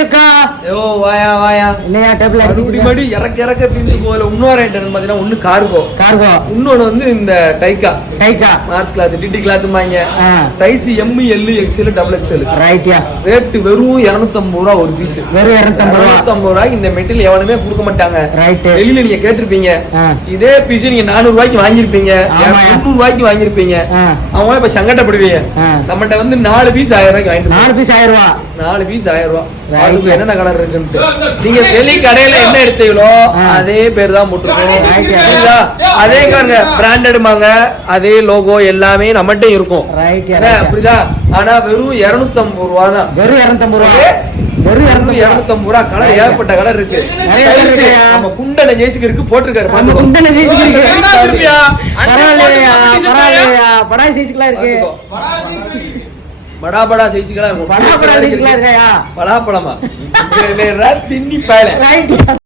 சக்கா ஓ வாயா வாயா இல்லையா டேபிள் மறுபடி இறக்க திண்டு போல இன்னொரு ஐட்டம் பாத்தீங்கன்னா ஒண்ணு கார்கோ இன்னொன்னு வந்து இந்த டைக்கா மார்ஸ் கிளாத் டிடி கிளாத்மாங்க size M L XL double XL ரைட்யா ரேட் வெறும் 250 ரூபா ஒரு பீஸ் வெறும் 250 ரூபாய் இந்த மெட்டீரியல் எவனுமே கொடுக்க மாட்டாங்க ரைட் வெளியில நீங்க கேட்டிருப்பீங்க இதே பீஸ் நீங்க 400 ரூபாய்க்கு வாங்கிருப்பீங்க 300 ரூபாய்க்கு வாங்கிருப்பீங்க அவங்க இப்ப சங்கடப்படுவீங்க நம்மகிட்ட வந்து 4 பீஸ் 1000 ரூபாய்க்கு வாங்கிட்டு 4 பீஸ் 1000 ரூபாய் 4 பீஸ் 1000 ரூபாய் அதுக்கு என்னென்ன கலர் இருக்குன்னு நீங்க வெளி கடையில என்ன எடுத்தீங்களோ அதே பேர் தான் போட்டுருக்கோம் அதே காரங்க பிராண்டடுமாங்க அதே லோகோ எல்லாமே நம்மகிட்ட இருக்கும் புரியுதா ஆனா வெறும் 250 ரூபா தான் வெறும் 250 ரூபா வெறும் 250 ரூபா கலர் ஏகப்பட்ட கலர் இருக்கு நம்ம குண்டன ஜெய்சிக்கு இருக்கு போட்டுருக்காரு நம்ம குண்டன ஜெய்சிக்கு இருக்கு பரவாயில்லையா படாய் சைஸ்க்குலாம் இருக்கு படா சைஸ்க்குலாம் இருக்கும் படா சைஸ்க்குலாம் இருக்கா பலாப்பழமா தின்னி பாயல